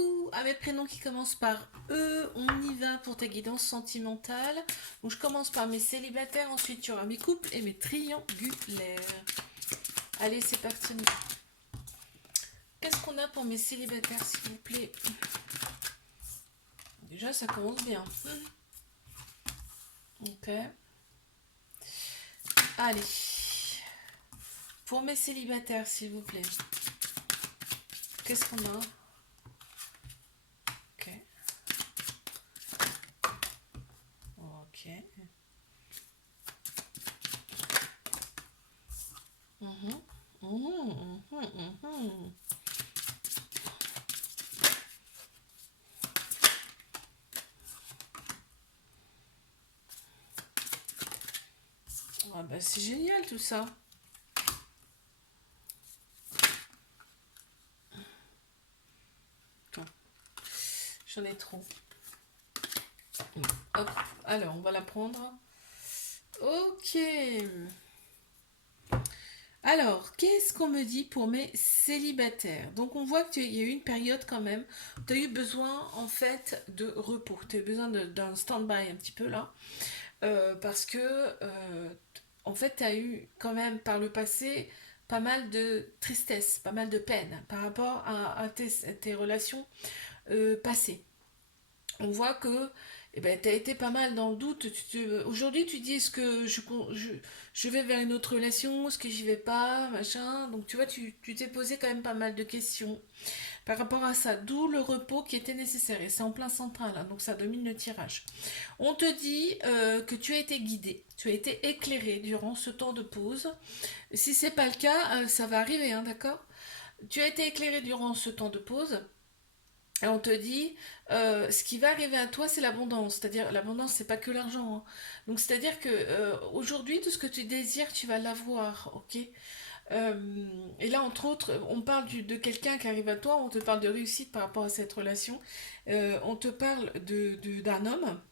coucou à mes prénoms qui commencent par E, on y va pour ta guidance sentimentale. Donc je commence par mes célibataires, ensuite il y aura mes couples et mes triangulaires. Allez, c'est parti. Qu'est-ce qu'on a pour mes célibataires, s'il vous plaît? Déjà, ça commence bien. Ok. Allez. Pour mes célibataires, s'il vous plaît. Qu'est-ce qu'on a? Ok. Ok. Ah bah c'est génial tout ça. J'en ai trop. Hop, alors on va la prendre. Ok. Alors, qu'est-ce qu'on me dit pour mes célibataires? Donc on voit qu'il y a eu une période quand même, tu as eu besoin en fait de repos, tu as eu besoin d'un stand-by un petit peu là, parce que en fait tu as eu quand même par le passé pas mal de tristesse, pas mal de peine par rapport à tes relations passées. On voit que eh ben, tu as été pas mal dans le doute. Aujourd'hui, tu dis est-ce que je vais vers une autre relation, est-ce que j'y vais pas, machin. Donc tu vois, tu t'es posé quand même pas mal de questions par rapport à ça. D'où le repos qui était nécessaire. Et c'est en plein central, hein, donc ça domine le tirage. On te dit que tu as été guidé, tu as été éclairé durant ce temps de pause. Si c'est pas le cas, ça va arriver, hein, d'accord? Tu as été éclairé durant ce temps de pause. Et on te dit, ce qui va arriver à toi, c'est l'abondance. C'est-à-dire, l'abondance, c'est pas que l'argent, hein. Donc, c'est-à-dire que aujourd'hui, tout ce que tu désires, tu vas l'avoir, ok? Et là, entre autres, on parle de quelqu'un qui arrive à toi, on te parle de réussite par rapport à cette relation, on te parle d'un homme,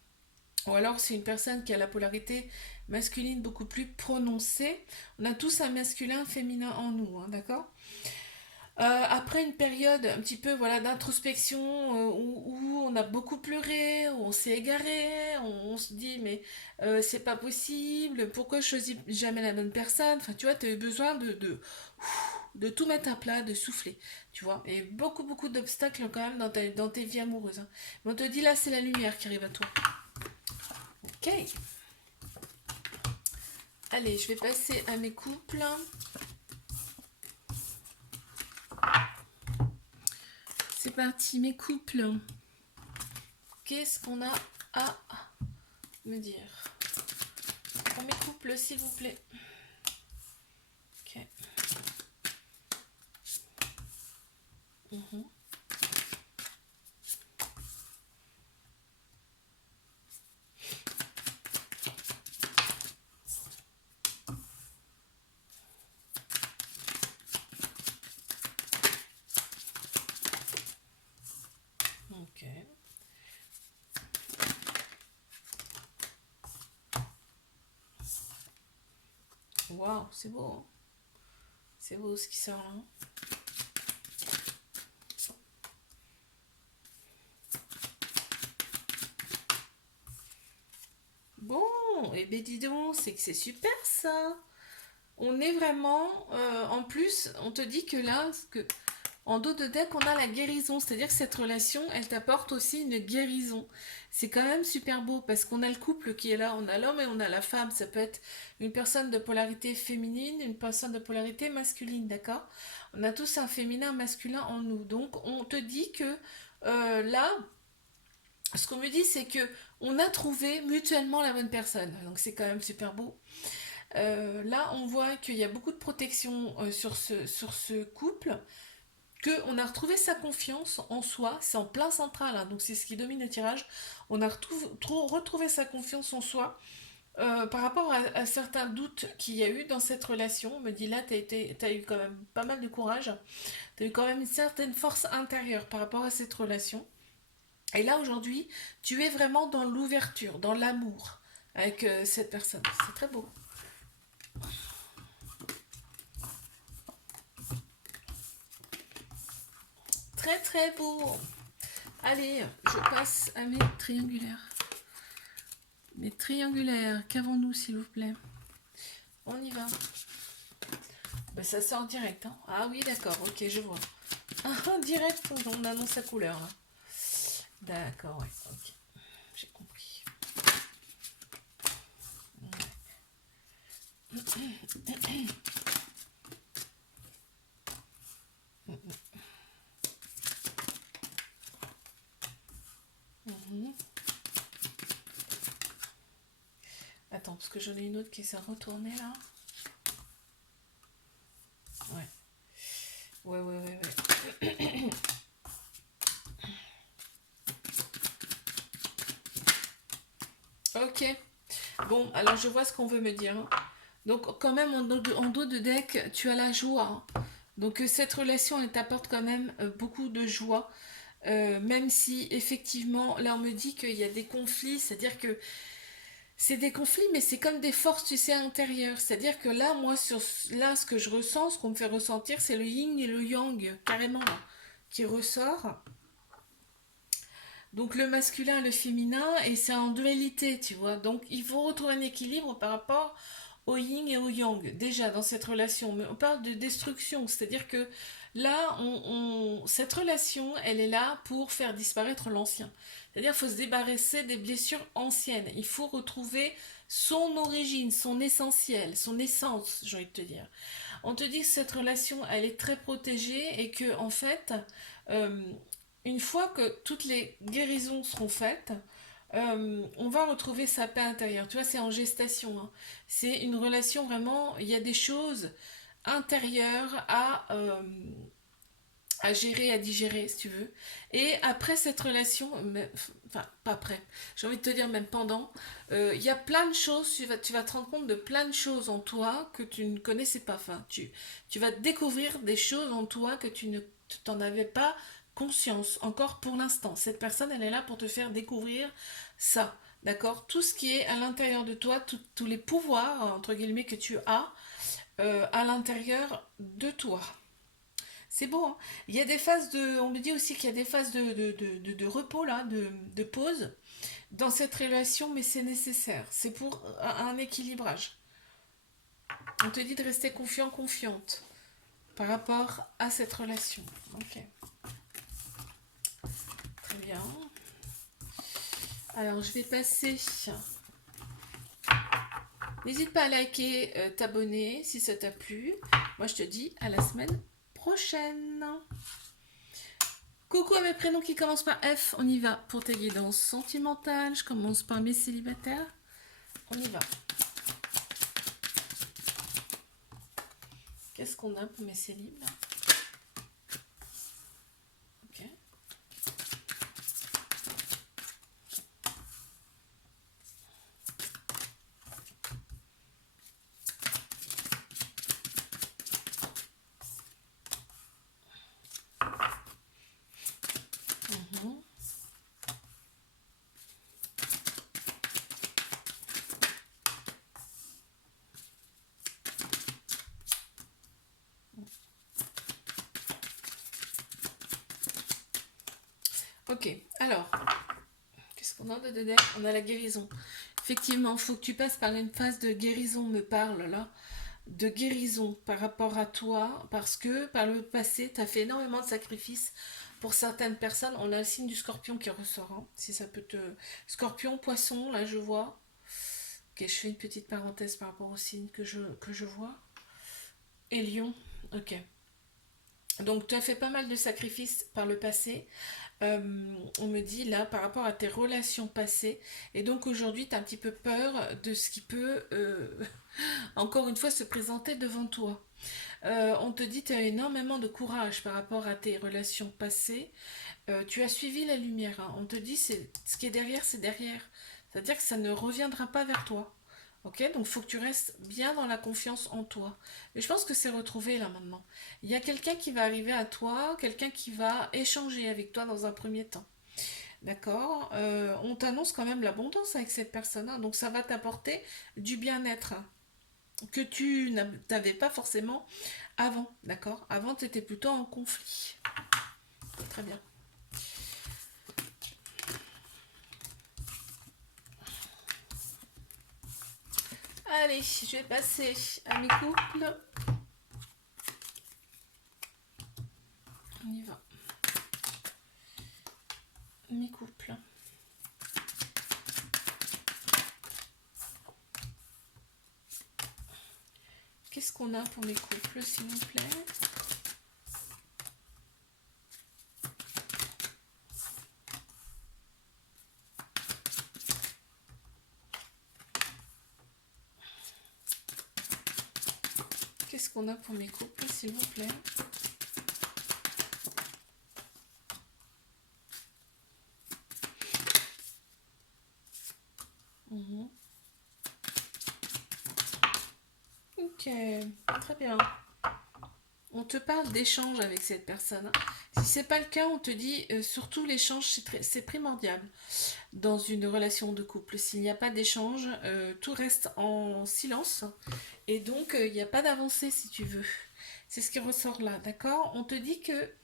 ou alors c'est une personne qui a la polarité masculine beaucoup plus prononcée. On a tous un masculin, féminin en nous, hein, d'accord? Après une période un petit peu voilà d'introspection où on a beaucoup pleuré, où on s'est égaré, on se dit mais c'est pas possible, pourquoi je choisis jamais la bonne personne? Enfin tu vois, tu as eu besoin de tout mettre à plat, de souffler, tu vois. Et beaucoup d'obstacles quand même dans tes vies amoureuses, hein. Mais on te dit là c'est la lumière qui arrive à toi. Ok. Allez, je vais passer à mes couples. C'est parti, mes couples. Qu'est-ce qu'on a à me dire pour mes couples, s'il vous plaît? Ok. Mhm. Ok. Waouh, c'est beau, hein. C'est beau ce qui sort là. Bon, et ben dis donc, c'est que c'est super ça. On est vraiment, en plus, on te dit que là, en dos de deck, on a la guérison. C'est-à-dire que cette relation, elle t'apporte aussi une guérison. C'est quand même super beau parce qu'on a le couple qui est là, on a l'homme et on a la femme. Ça peut être une personne de polarité féminine, une personne de polarité masculine, d'accord? On a tous un féminin, un masculin en nous. Donc on te dit que là, ce qu'on me dit, c'est que on a trouvé mutuellement la bonne personne. Donc c'est quand même super beau. Là, on voit qu'il y a beaucoup de protection sur ce couple, qu'on a retrouvé sa confiance en soi, c'est en plein central, hein, donc c'est ce qui domine le tirage. On a retrouvé sa confiance en soi par rapport à certains doutes qu'il y a eu dans cette relation. On me dit là, t'as eu quand même pas mal de courage, t'as eu quand même une certaine force intérieure par rapport à cette relation. Et là, aujourd'hui, tu es vraiment dans l'ouverture, dans l'amour avec cette personne. C'est très beau. Très très beau. Allez, je passe à mes triangulaires. Mes triangulaires, qu'avons-nous s'il vous plaît? On y va. Ben, ça sort direct. Hein. Ah oui, d'accord, ok, je vois. Ah, direct, on annonce la couleur. Là. D'accord, ouais, ok. J'ai compris. Mhm. Attends, parce que j'en ai une autre qui s'est retournée là. Ouais. Ouais. Ok. Bon, alors je vois ce qu'on veut me dire. Hein. Donc, quand même, en dos de deck, tu as la joie. Hein. Donc, cette relation, elle t'apporte quand même beaucoup de joie. Même si, effectivement, là, on me dit qu'il y a des conflits. C'est-à-dire que c'est des conflits, mais c'est comme des forces, tu sais, intérieures. C'est-à-dire que là, moi, là, ce que je ressens, ce qu'on me fait ressentir, c'est le yin et le yang, carrément, là, qui ressort. Donc, le masculin et le féminin, et c'est en dualité, tu vois. Donc, il faut retrouver un équilibre par rapport au yin et au yang, déjà dans cette relation. Mais on parle de destruction, c'est-à-dire que là, cette relation, elle est là pour faire disparaître l'ancien. C'est-à-dire qu'il faut se débarrasser des blessures anciennes. Il faut retrouver son origine, son essentiel, son essence, j'ai envie de te dire. On te dit que cette relation, elle est très protégée et que, en fait, euh, une fois que toutes les guérisons seront faites, on va retrouver sa paix intérieure. Tu vois, c'est en gestation. Hein. C'est une relation vraiment, il y a des choses intérieures à gérer, à digérer, si tu veux. Et après cette relation, enfin, pas après, j'ai envie de te dire même pendant, il y a plein de choses, tu vas te rendre compte de plein de choses en toi que tu ne connaissais pas. Enfin, tu vas découvrir des choses en toi que tu ne t'en avais pas conscience encore pour l'instant. Cette personne, elle est là pour te faire découvrir ça. D'accord. Tout ce qui est à l'intérieur de toi, tous les pouvoirs, entre guillemets, que tu as à l'intérieur de toi. C'est beau, hein. Il y a des phases de. On me dit aussi qu'il y a des phases de repos, là, de pause dans cette relation, mais c'est nécessaire. C'est pour un équilibrage. On te dit de rester confiant, confiante par rapport à cette relation. Ok, très bien. Alors, je vais passer. N'hésite pas à liker, t'abonner si ça t'a plu. Moi, je te dis à la semaine prochaine. Coucou à mes prénoms qui commencent par F, on y va pour tes guidances sentimentales. Je commence par mes célibataires. On y va. Qu'est-ce qu'on a pour mes célibes là? Ok. Mhm. Ok, alors, qu'est-ce qu'on a de dedans? On a la guérison. Effectivement, il faut que tu passes par une phase de guérison, me parle là. De guérison par rapport à toi, parce que par le passé, tu as fait énormément de sacrifices pour certaines personnes. On a le signe du scorpion qui ressort, hein, si ça peut te... Scorpion, poisson, là je vois. Ok, je fais une petite parenthèse par rapport au signe que je vois. Et lion, ok. Donc tu as fait pas mal de sacrifices par le passé. On me dit là par rapport à tes relations passées. Et donc aujourd'hui tu as un petit peu peur de ce qui peut encore une fois se présenter devant toi. On te dit que tu as énormément de courage par rapport à tes relations passées. Tu as suivi la lumière. Hein. On te dit c'est ce qui est derrière, c'est derrière. C'est-à-dire que ça ne reviendra pas vers toi. Ok, donc il faut que tu restes bien dans la confiance en toi. Et je pense que c'est retrouvé là maintenant. Il y a quelqu'un qui va arriver à toi, quelqu'un qui va échanger avec toi dans un premier temps. D'accord. On t'annonce quand même l'abondance avec cette personne, hein, donc ça va t'apporter du bien-être que tu n'avais pas forcément avant. D'accord. Avant, tu étais plutôt en conflit. Très bien. Allez, je vais passer à mes couples. On y va. Mes couples. Qu'est-ce qu'on a pour mes couples, s'il vous plaît? Qu'est-ce qu'on a pour mes couples, s'il vous plaît? Ok, très bien. On te parle d'échange avec cette personne. Si c'est pas le cas, on te dit surtout l'échange, c'est primordial dans une relation de couple. S'il n'y a pas d'échange, tout reste en silence et donc il n'y a pas d'avancée si tu veux. C'est ce qui ressort là, d'accord? On te dit que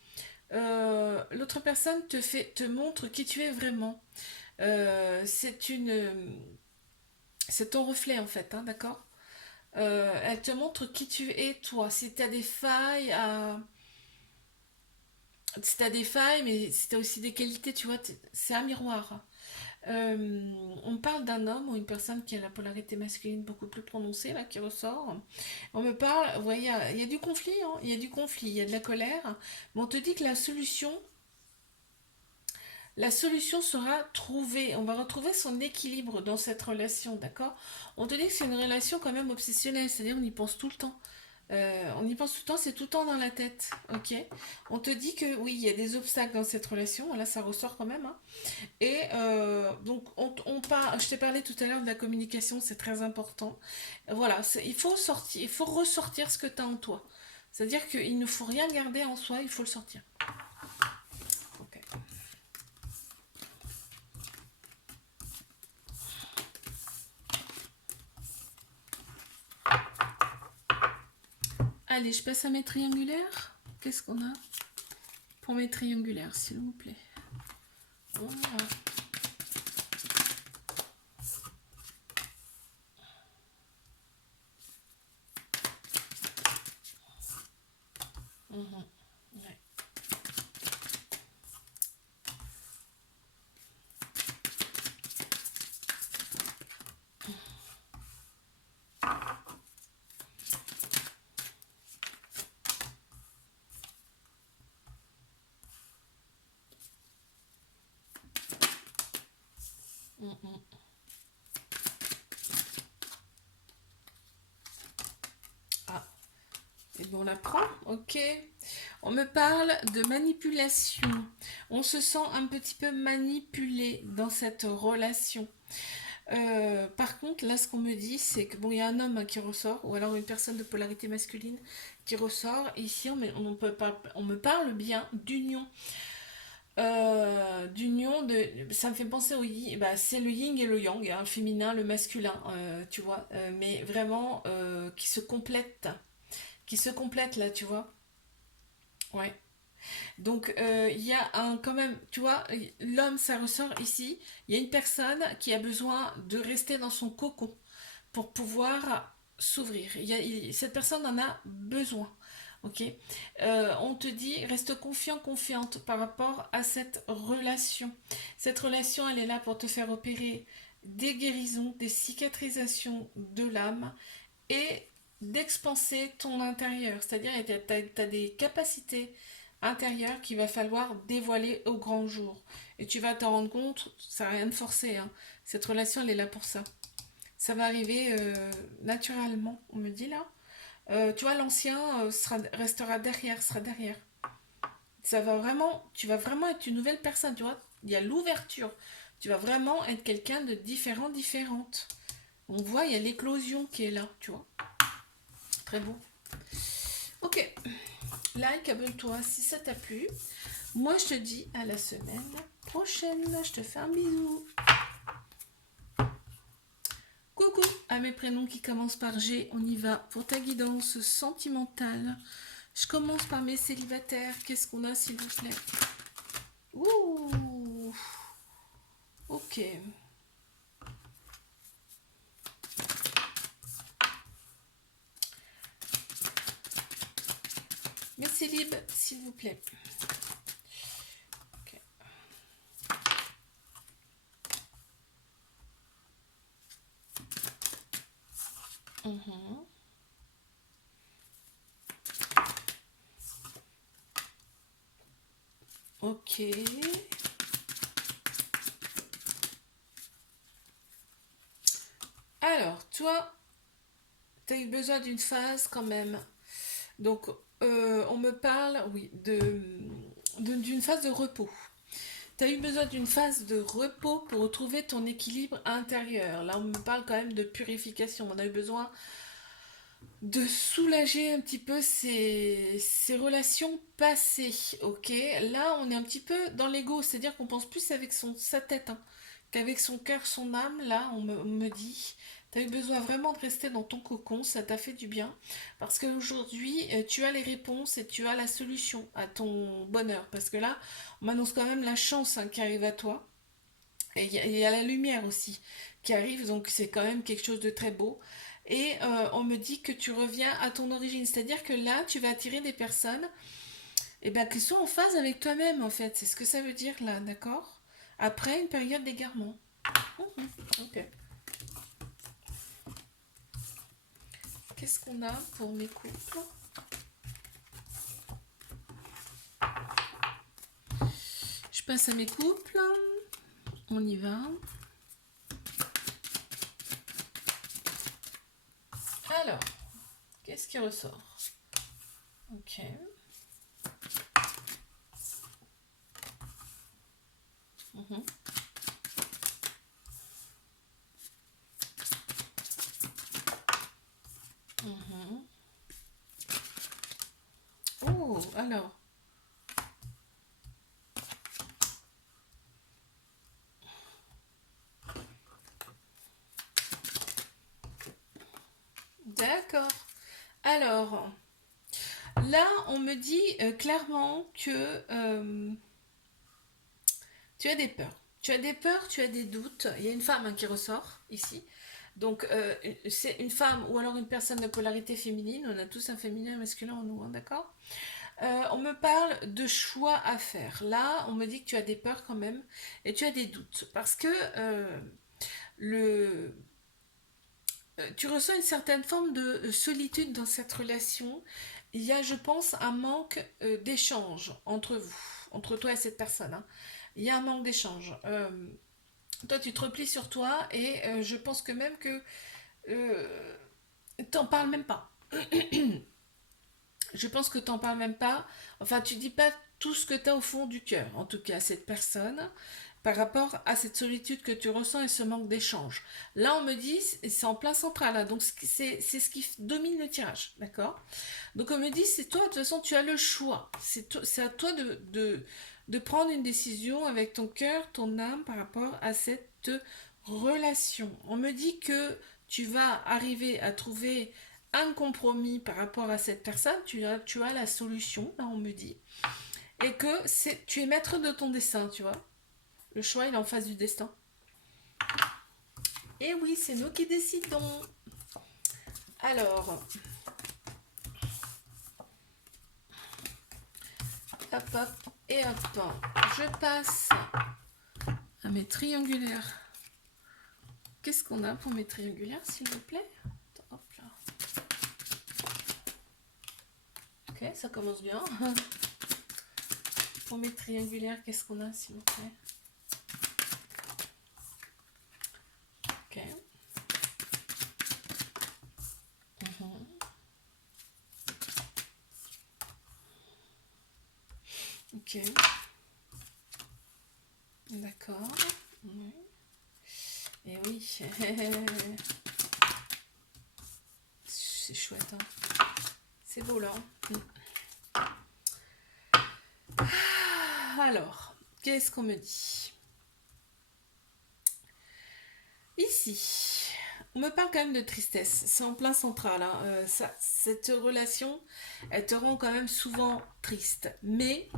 l'autre personne te montre qui tu es vraiment. C'est c'est ton reflet en fait, hein, d'accord? Elle te montre qui tu es toi. Si tu as des failles si t'as des failles, mais si t'as aussi des qualités, tu vois, c'est un miroir. On parle d'un homme ou une personne qui a la polarité masculine beaucoup plus prononcée, là, qui ressort. On me parle, ouais, il y a du conflit, hein, il y a du conflit, il y a de la colère, mais on te dit que la solution sera trouvée. On va retrouver son équilibre dans cette relation, d'accord? On te dit que c'est une relation quand même obsessionnelle, c'est-à-dire on y pense tout le temps. On y pense tout le temps, c'est tout le temps dans la tête, ok? On te dit que oui, il y a des obstacles dans cette relation, là ça ressort quand même, hein. Et donc je t'ai parlé tout à l'heure de la communication, c'est très important. Voilà, il faut sortir, il faut ressortir ce que tu as en toi. C'est-à-dire qu'il ne faut rien garder en soi, il faut le sortir. Ok. Allez, je passe à mes triangulaires. Qu'est-ce qu'on a pour mes triangulaires, s'il vous plaît? Voilà. Mhm. Ouais. Mhm. Ah, et bon, on la prend, ok. On me parle de manipulation. On se sent un petit peu manipulé dans cette relation. Par contre, là, ce qu'on me dit, c'est que bon, il y a un homme, hein, qui ressort, ou alors une personne de polarité masculine qui ressort. Ici, on me parle bien d'union. Ça me fait penser au yin, bah, c'est le yin et le yang, hein, le féminin, le masculin, tu vois, mais vraiment qui se complètent là, tu vois. Ouais. Donc il y a quand même, tu vois, l'homme, ça ressort ici. Il y a une personne qui a besoin de rester dans son cocon pour pouvoir s'ouvrir. Cette personne en a besoin. Ok. On te dit, reste confiant, confiante par rapport à cette relation. Cette relation, elle est là pour te faire opérer des guérisons, des cicatrisations de l'âme et d'expanser ton intérieur. C'est-à-dire que tu as des capacités intérieures qu'il va falloir dévoiler au grand jour. Et tu vas t'en rendre compte, ça n'a rien de forcé, hein. Cette relation, elle est là pour ça. Ça va arriver naturellement, on me dit là. Tu vois, l'ancien restera derrière, sera derrière. Tu vas vraiment être une nouvelle personne, tu vois. Il y a l'ouverture. Tu vas vraiment être quelqu'un de différent, différente. On voit, il y a l'éclosion qui est là, tu vois. Très beau. Ok, like, abonne-toi si ça t'a plu. Moi, je te dis à la semaine prochaine. Je te fais un bisou. Coucou à mes prénoms qui commencent par G. On y va pour ta guidance sentimentale. Je commence par mes célibataires. Qu'est-ce qu'on a, s'il vous plaît? Ouh, ok. célib, s'il vous plaît. Ok. Mhm. Ok. Alors, toi, tu as eu besoin d'une phase quand même. Donc, on me parle, oui, d'une phase de repos. Tu as eu besoin d'une phase de repos pour retrouver ton équilibre intérieur. Là, on me parle quand même de purification. On a eu besoin de soulager un petit peu ces relations passées, ok? Là, on est un petit peu dans l'ego, c'est-à-dire qu'on pense plus avec sa tête, hein, qu'avec son cœur, son âme. Là, on me dit, tu as eu besoin vraiment de rester dans ton cocon, ça t'a fait du bien, parce qu'aujourd'hui, tu as les réponses et tu as la solution à ton bonheur, parce que là, on m'annonce quand même la chance, hein, qui arrive à toi. Et il y a la lumière aussi qui arrive, donc c'est quand même quelque chose de très beau. Et on me dit que tu reviens à ton origine, c'est-à-dire que là, tu vas attirer des personnes qui sont en phase avec toi-même, en fait. C'est ce que ça veut dire là, d'accord? Après une période d'égarement. Mhm, ok. Qu'est-ce qu'on a pour mes couples? Je passe à mes couples. On y va. Alors, qu'est-ce qui ressort? Ok. Mhm, mhm. Oh, alors. D'accord. Alors, là, on me dit clairement que tu as des peurs. Tu as des peurs, tu as des doutes. Il y a une femme, hein, qui ressort ici. Donc, c'est une femme ou alors une personne de polarité féminine. On a tous un féminin et un masculin en nous, hein, d'accord? On me parle de choix à faire. Là, on me dit que tu as des peurs quand même et tu as des doutes. Parce que le, tu ressens une certaine forme de solitude dans cette relation. Il y a, je pense, un manque d'échange entre vous, entre toi et cette personne, hein. Il y a un manque d'échange. Toi, tu te replies sur toi et je pense que même que euh, t'en parles même pas. Je pense que t'en parles même pas. Enfin, tu dis pas tout ce que tu as au fond du cœur, en tout cas à cette personne, par rapport à cette solitude que tu ressens et ce manque d'échange. Là, on me dit, c'est en plein central, hein, donc c'est ce qui domine le tirage, d'accord? Donc on me dit, c'est toi, de toute façon, tu as le choix. C'est à toi de prendre une décision avec ton cœur, ton âme par rapport à cette relation. On me dit que tu vas arriver à trouver un compromis par rapport à cette personne, tu as la solution, là on me dit, et que tu es maître de ton destin, tu vois. Le choix, il est en face du destin. Et oui, c'est nous qui décidons. Alors, hop hop et hop, je passe à mes triangulaires. Qu'est-ce qu'on a pour mes triangulaires, s'il vous plaît? Hop là. Ok, ça commence bien. Pour mes triangulaires, qu'est-ce qu'on a, s'il vous plaît? Ok. Mhm. Ok. D'accord. Oui. Et oui. C'est chouette, hein. C'est beau là. Alors, qu'est-ce qu'on me dit? Ici, on me parle quand même de tristesse. C'est en plein central, hein. Cette relation, elle te rend quand même souvent triste. Mais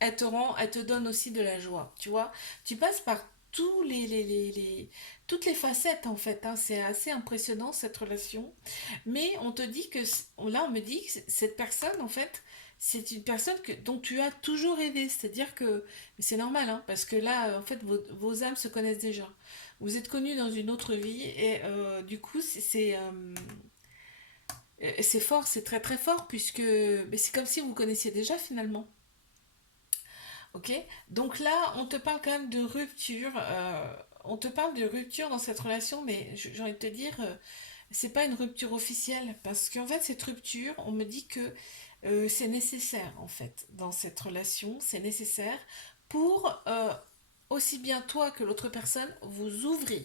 elle te donne aussi de la joie. Tu vois, tu passes par toutes les facettes en fait, hein. C'est assez impressionnant cette relation. Mais on te dit que, là, on me dit que cette personne, en fait, c'est une personne dont tu as toujours rêvé. C'est-à-dire que mais c'est normal, hein, parce que là, en fait, vos âmes se connaissent déjà. Vous êtes connus dans une autre vie et du coup, c'est fort, c'est très très fort puisque mais c'est comme si vous vous connaissiez déjà finalement. Ok? Donc là, on te parle quand même de rupture. On te parle de rupture dans cette relation, mais j'ai envie de te dire, c'est pas une rupture officielle parce qu'en fait, cette rupture, on me dit que c'est nécessaire en fait dans cette relation, c'est nécessaire pour aussi bien toi que l'autre personne vous ouvrir.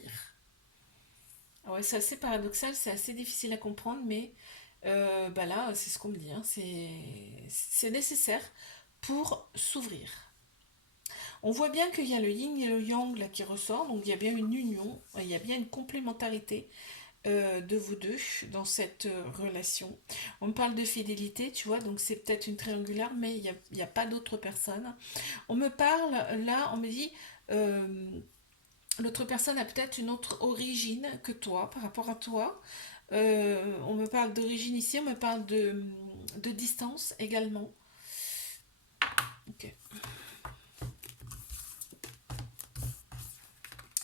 Ah ouais, c'est assez paradoxal, c'est assez difficile à comprendre, mais bah là, c'est ce qu'on me dit, hein, c'est nécessaire pour s'ouvrir. On voit bien qu'il y a le yin et le yang là qui ressort, donc il y a bien une union, il y a bien une complémentarité de vous deux dans cette relation. On me parle de fidélité, tu vois, donc c'est peut-être une triangulaire, mais il y a pas d'autres personnes. On me parle, là, on me dit, euh, l'autre personne a peut-être une autre origine que toi, par rapport à toi. On me parle d'origine ici, on me parle de distance également. Ok.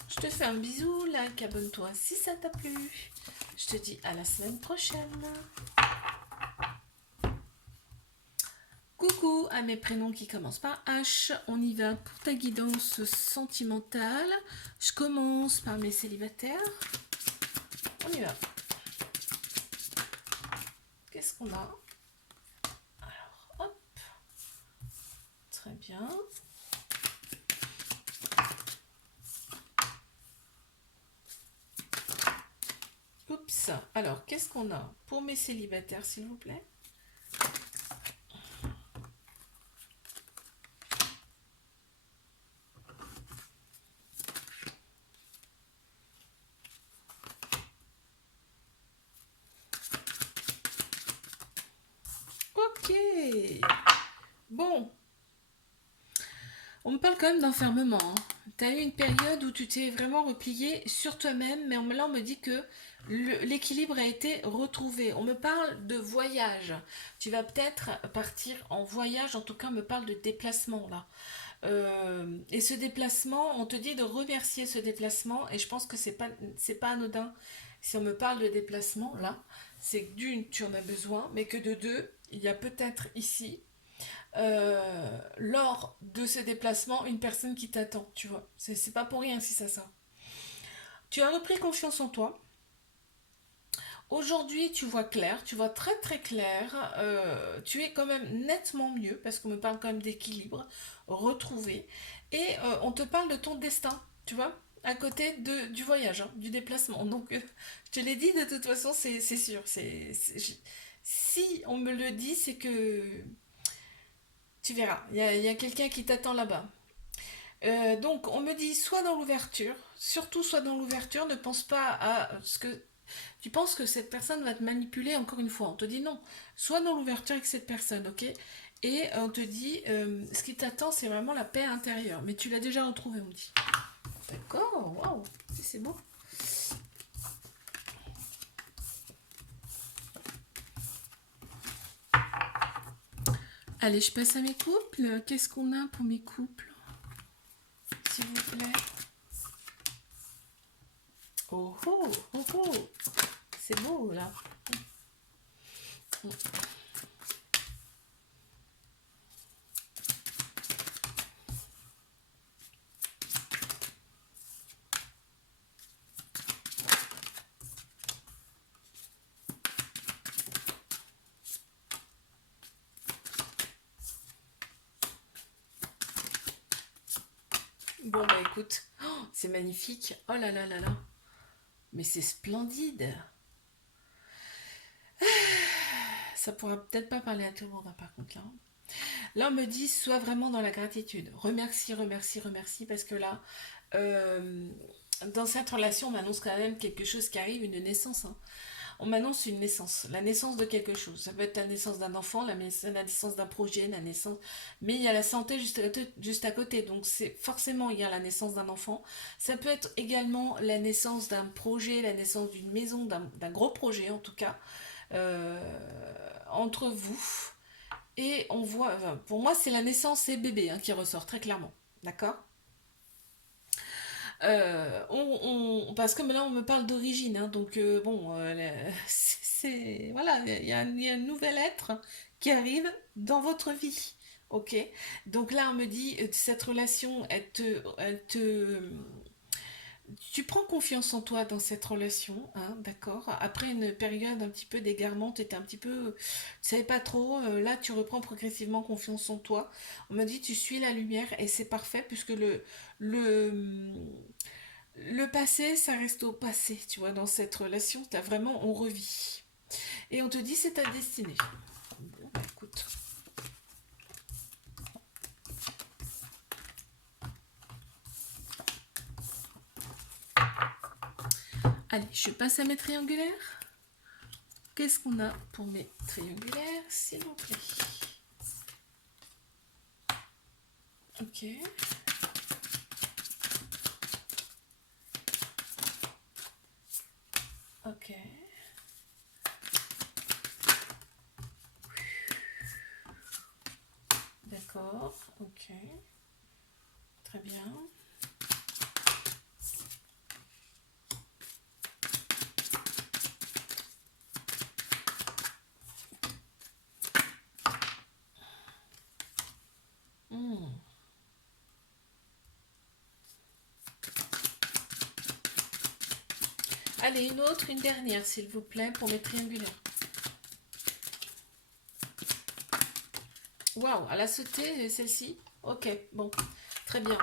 Je te fais un bisou, like, abonne-toi si ça t'a plu. Je te dis à la semaine prochaine. Coucou à mes prénoms qui commencent par H. On y va pour ta guidance sentimentale. Je commence par mes célibataires. On y va. Qu'est-ce qu'on a? Alors, hop. Très bien. Oups. Alors, qu'est-ce qu'on a pour mes célibataires, s'il vous plaît? Ok. Bon, on me parle quand même d'enfermement, hein. Tu as eu une période où tu t'es vraiment replié sur toi-même, mais là on me dit que l'équilibre a été retrouvé. On me parle de voyage. Tu vas peut-être partir en voyage, en tout cas on me parle de déplacement là. Et ce déplacement, on te dit de remercier ce déplacement, et je pense que c'est pas anodin. Si on me parle de déplacement là, c'est que d'une, tu en as besoin, mais que de deux, il y a peut-être ici lors de ce déplacement une personne qui t'attend, tu vois. C'est pas pour rien si ça. Tu as repris confiance en toi. Aujourd'hui, tu vois clair, tu vois très très clair. Tu es quand même nettement mieux parce qu'on me parle quand même d'équilibre retrouvé. Et on te parle de ton destin, tu vois, à côté du voyage, hein, du déplacement. Donc, je te l'ai dit de toute façon, c'est sûr. Si on me le dit, c'est que tu verras. Il y a quelqu'un qui t'attend là-bas. Donc, on me dit soit dans l'ouverture, surtout soit dans l'ouverture, ne pense pas à ce que tu penses que cette personne va te manipuler encore une fois. On te dit non, soit dans l'ouverture avec cette personne, ok? Et on te dit ce qui t'attend, c'est vraiment la paix intérieure. Mais tu l'as déjà retrouvée, on me dit. D'accord, waouh, c'est beau. Allez, je passe à mes couples. Qu'est-ce qu'on a pour mes couples, s'il vous plaît? Oh oh, oh oh, c'est beau là. Bon, bah écoute, oh, c'est magnifique. Oh là là là là. Mais c'est splendide. Ça pourra peut-être pas parler à tout le monde, hein, par contre, là. Là, on me dit, sois vraiment dans la gratitude. Remercie, remercie, remercie, parce que là, euh, dans cette relation, on m'annonce quand même quelque chose qui arrive, une naissance, hein. On m'annonce une naissance, la naissance de quelque chose. Ça peut être la naissance d'un enfant, la naissance d'un projet, la naissance. Mais il y a la santé juste à côté. Donc c'est forcément il y a la naissance d'un enfant. Ça peut être également la naissance d'un projet, la naissance d'une maison, d'un gros projet en tout cas, entre vous. Et on voit, enfin, pour moi, c'est la naissance et bébé hein, qui ressort très clairement. D'accord. Parce que là, on me parle d'origine. Hein, donc, bon, voilà, il y a un nouvel être qui arrive dans votre vie. Ok. Donc là, on me dit, cette relation, tu prends confiance en toi dans cette relation, hein, d'accord? Après une période un petit peu d'égarement, tu étais un petit peu, tu savais pas trop, là tu reprends progressivement confiance en toi. On m'a dit tu suis la lumière et c'est parfait puisque le, le passé, ça reste au passé, tu vois, dans cette relation, t'as vraiment, on revit. Et on te dit c'est ta destinée. Bon, bah, écoute. Allez, je passe à mes triangulaires. Qu'est-ce qu'on a pour mes triangulaires, s'il vous plaît? Ok. Ok. D'accord. Ok. Très bien. Hmm. Allez, une autre, une dernière, s'il vous plaît, pour mes triangulaires. Waouh, elle a sauté celle-ci. Ok, bon, très bien.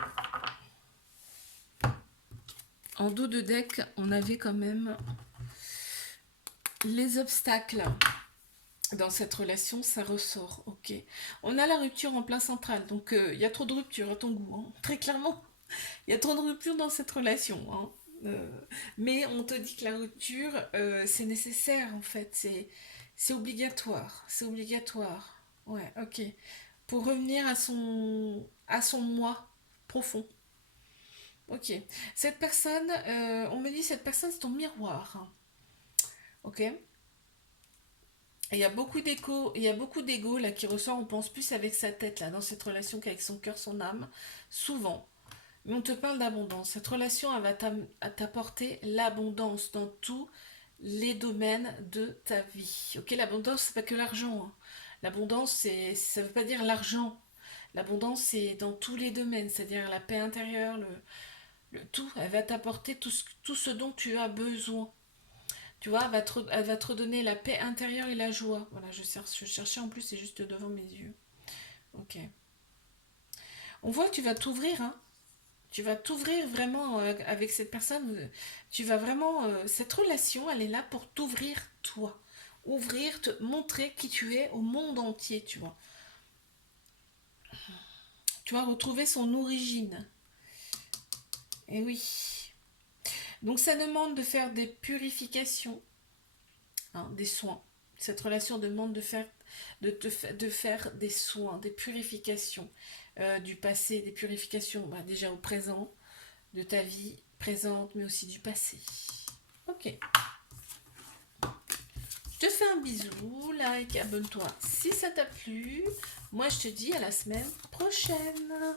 En dos de deck, on avait quand même les obstacles. Dans cette relation, ça ressort, ok. On a la rupture en plein central, donc il y a trop de rupture à ton goût, hein. Très clairement. Il y a trop de rupture dans cette relation, hein. Euh, mais on te dit que la rupture, c'est nécessaire en fait, c'est obligatoire, c'est obligatoire. Ouais, ok. Pour revenir à son moi profond. Ok. Cette personne, on me dit cette personne c'est ton miroir, hein. Ok. Et il y a beaucoup d'écho, il y a beaucoup d'ego là qui ressort, on pense plus avec sa tête là dans cette relation qu'avec son cœur, son âme, souvent. Mais on te parle d'abondance. Cette relation, elle va t'apporter l'abondance dans tous les domaines de ta vie. Ok, l'abondance, c'est pas que l'argent, hein. L'abondance, ça veut pas dire l'argent. L'abondance, c'est dans tous les domaines, c'est-à-dire la paix intérieure, le tout. Elle va t'apporter tout ce dont tu as besoin. Tu vois, elle va te redonner la paix intérieure et la joie. Voilà, je cherchais en plus, c'est juste devant mes yeux. Ok. On voit que tu vas t'ouvrir, hein. Tu vas t'ouvrir vraiment avec cette personne. Tu vas vraiment. Cette relation, elle est là pour t'ouvrir toi. Ouvrir, te montrer qui tu es au monde entier, tu vois. Tu vas retrouver son origine. Et oui. Donc ça demande de faire des purifications, hein, des soins. Cette relation demande de faire des soins, des purifications du passé, des purifications bah, déjà au présent, de ta vie présente, mais aussi du passé. Ok. Je te fais un bisou, like, abonne-toi si ça t'a plu. Moi, je te dis à la semaine prochaine.